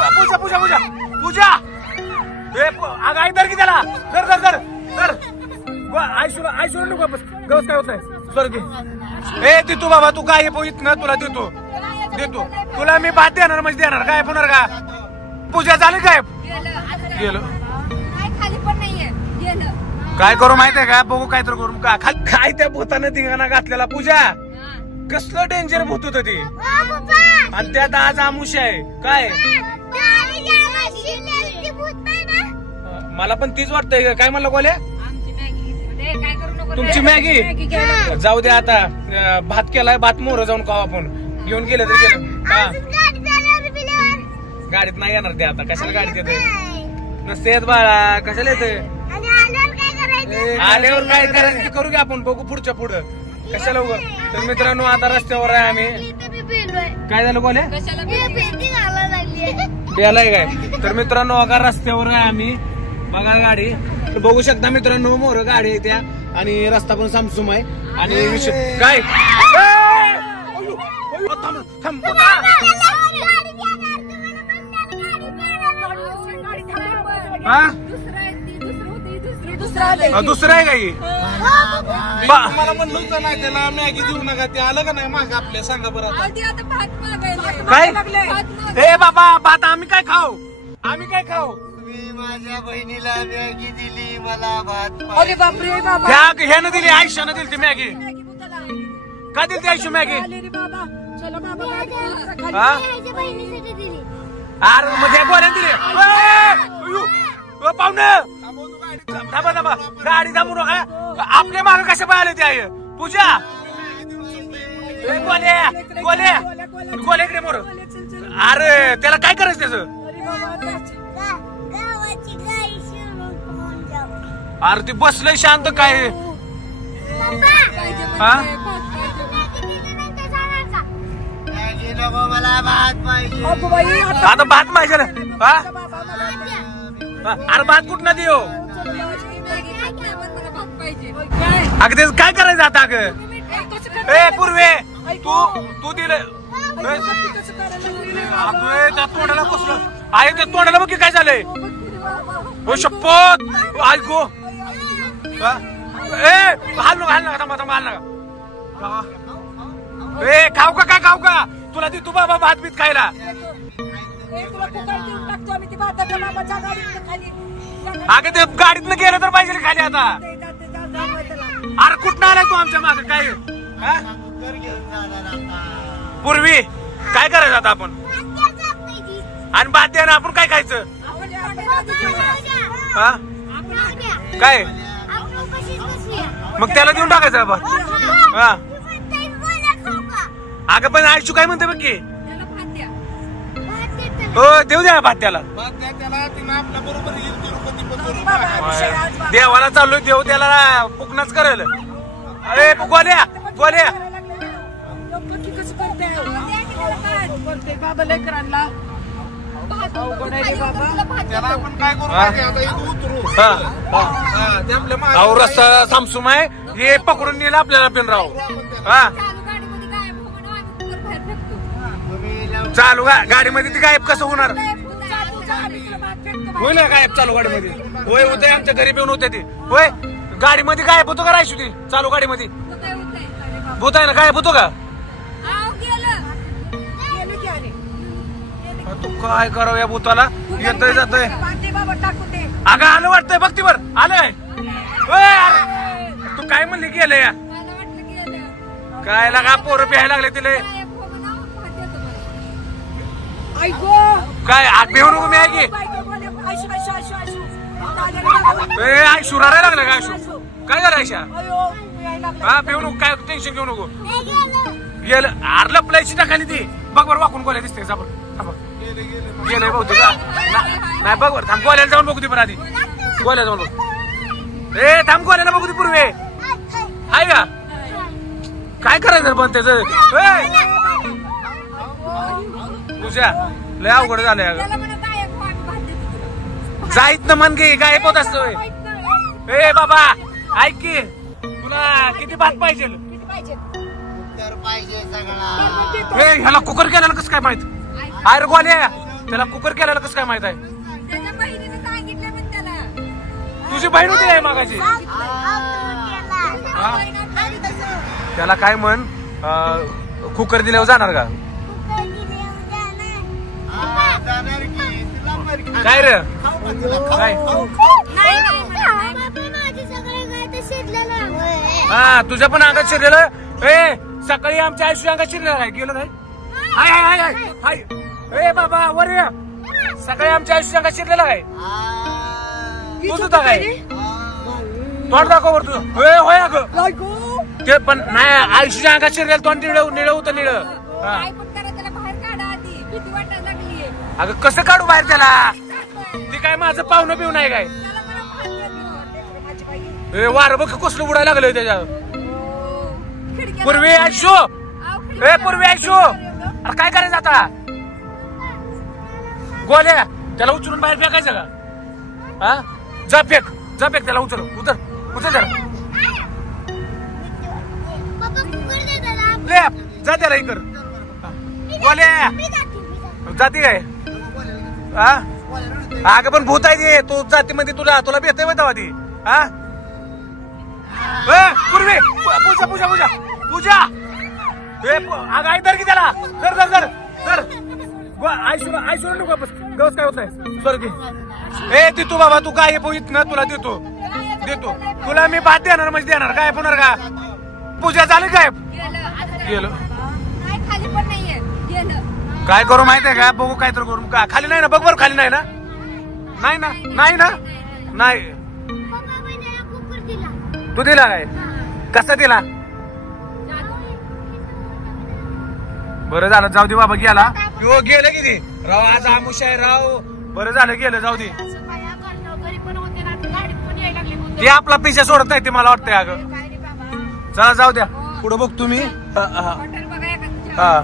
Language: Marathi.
पूजा पूजा पूजा पूजा अगं आई दर की त्याला दर दर दर दर आई सोड नको गवस काय होत नाही स्वर्ग ए देतो बाबा तू काय इथनं तुला देतो देतो तुला मी भात देणार म्हणजे देणार काय होणार का पूजा झाली काय गेलो काय करू माहितीये का बघू काय तर करू का काय त्या भूतानं धिंगाणा घातलेला पूजा कसलं डेंजर भूत होत ते आणि त्यात आज आमुष आहे काय मला पण तीच वाटतंय काय म्हणलं बोले तुमची मॅगी जाऊ दे आता भात केलाय भात मोर जाऊन खाऊ आपण घेऊन गेलं तर गेलं गाडीत नाही येणार ते आता कशाला गाडीत येते नसते येत बाळा कशाला येते आल्यावर काय करायचं ते करू घ्या आपण बघू पुढच्या पुढं कशाला उभं तर मित्रांनो आता रस्त्यावर आहे आम्ही काय झालं बोले बेलाय काय तर मित्रांनो अगा रस्त्यावर आहे आम्ही बघा गाडी बघू शकता मित्रांनो मोर गाडी आहे त्या आणि रस्ता पण सामसूम आहे आणि विषय काय दुसरं आहे काही मला म्हणलं होतं ना त्याला मॅगी देऊ नका ते आलं का नाही माग आपल्या सांगा बरं काय हे बाबा भात आम्ही काय खाऊ आम्ही काय खाऊ मी माझ्या बहिणीला मॅगी दिली मला भात अरे बापरे बाबा ह्यानं दिली आयुष्यानं दिली ती मॅगी का दिली ती आयुष्य मॅगी अरे मग त्या गोळ्यानं दिली पाहुणं थांबा थांबा गाडी थांबू नका आपल्या मागे कशा पाहिले ते आहे पूजा गोल्या गोल्या गोल्याकडे मोर अरे त्याला काय करायचं त्याचं अरे ती बसलंय शांत काय मला भात पाहिजे आता भात पाहिजे ना अरे भात कुठं देऊ अगं ते काय करायचं आता अगं ए पूर्वे तू दिलं त्या तोंडाला बसलं आहे त्या तोंडाला बघ की काय झालंय हो शपथ ऐकू ए हाल नका थांबा थांबा हाल नका ए खाऊ का काय खाऊ का तुला ती तू बाबा भात बीत खायला अगं ते गाडीतनं गेलं तर पाहिजे खाली आता अरे कुठं आलाय तू आमच्या मागे काय पूर्वी काय करायचं आता आपण आणि भात द्या ना आपण काय खायचं हा काय मग त्याला देऊन टाकायचं भात हा अगं पण आयशू काय म्हणते बघ की हो देऊ द्या भात त्याला देवाला चाललोय देव त्याला पुकनाच करेल अरे गोल्या गोल्या अहो रस्ता सामसूम आहे हे पकडून नेलं आपल्याला पिनराव हा चालू गाडीमध्ये ती गायब कसं होणार होईल ना गायब चालू गाडीमध्ये होय होते आमच्या घरी पिऊन होते ती होय गाडीमध्ये गायब होतो का राहायची ती चालू गाडीमध्ये भूत आहे ना गायब होतो का तू काय करावं या भूताला येतय जातय अगं आलं वाटतंय बघ ती बर आलंय तू काय म्हणली गेलं या काय लागा पोरं प्यायला लागले तिले काय आग बेहू नको मी आहे की आई शुरायला लागलं का आयशू काय करायच्या हा बेहू नको काय टेन्शन घेऊ नको गेलं आर लपलायची टाकाली ती बघ बरं वाकून गोल्या दिसते गेलंय भाऊ तुझा नाही बघ बरं थांब गोल्याला जाऊन बघू ती बरं आधी गोल्या जाऊन बघ ए थांब गोल्याला बघू ती पूर्वे आहे का काय करायचं पण त्याचं तुझ्या लय अवघड झालंय जाईत ना मन घे गायब होत असतोय ए बाबा ऐक की तुला किती भात पाहिजे पाहिजे ह्याला कुकर केल्याला कसं काय माहित अरे गोल्या त्याला कुकर केल्याला कसं काय माहित आहे? त्याच्या बहिणीने सांगितलं पण त्याला. तुझी बहीण होती आहे मागाची. हा? त्याला काय म्हण कुकर दिल्यावर जाणार का? काय रे काय? हा तुझ्या पण अंगात शिरलेलं. ए सकाळी आमच्या आयुष्य अंगात शिरलेलं काय गेलं काय? हाय हाय हाय हाय हाय. ए बाबा वर ये. सकाळी आमच्या आयुष्य अंगात शिरलेलं काय? तूच होता काय? तोंड दाखव वर तुझं. होय अगं ते पण नाही आयुष्याच्या अंगात शिरलेलं तोंड निळ होतं निळ. काय पण करा त्याला बाहेर काढा आधी. भीती वाटायला लागली. अगं कसं काढू बाहेर त्याला? ती काय माझं पाहुणं पिऊ नाही काय? त्याला मला भात माझी बाई. ए वार बघ कसलं उडायला लागलं त्याच्यावर. खिडक्या पूर्वी आयशो. ए पूर्वी आयशो. अरे काय करायचं आता? गोल्या त्याला उचलून बाहेर फेकायचं का? हा जा फेक त्याला उचल त्याला. जा त्याला इकर. गोल्या जाती काय? हा अगं पण भूत आहे ते. तू जातीमध्ये तुला भेटतोय मग तेव्हा ती. हा पूर्वी पूजा पूजा पूजा पूजा. अगं आई धर की त्याला. धर धर धर धर. आयशोर नको गवस काय होत नाही. सर ए ती तू बाबा तू काय पोहित ना तुला देतो तुला मी भात देणार म्हणजे देणार. काय पुणार का? पूजा झाली काय? गेलो खाली पण नाहीये. गेलं काय करू माहितीये का? बघू काय तर करू. का खाली नाही ना? बघ बरं खाली नाही ना? नाही ना? नाही ना? नाही तू दिला काय? कसा दिला? बरं झालं जाऊ दे बाबा गेला. गेलं किती राव आज आमुष आहे राव. बरं झालं गेलं जाऊ दे. ते आपला पिशा सोडत नाही ते मला वाटतंय. अगं चला जाऊ द्या पुढे बघ तुम्ही. हॉटेल बघा हा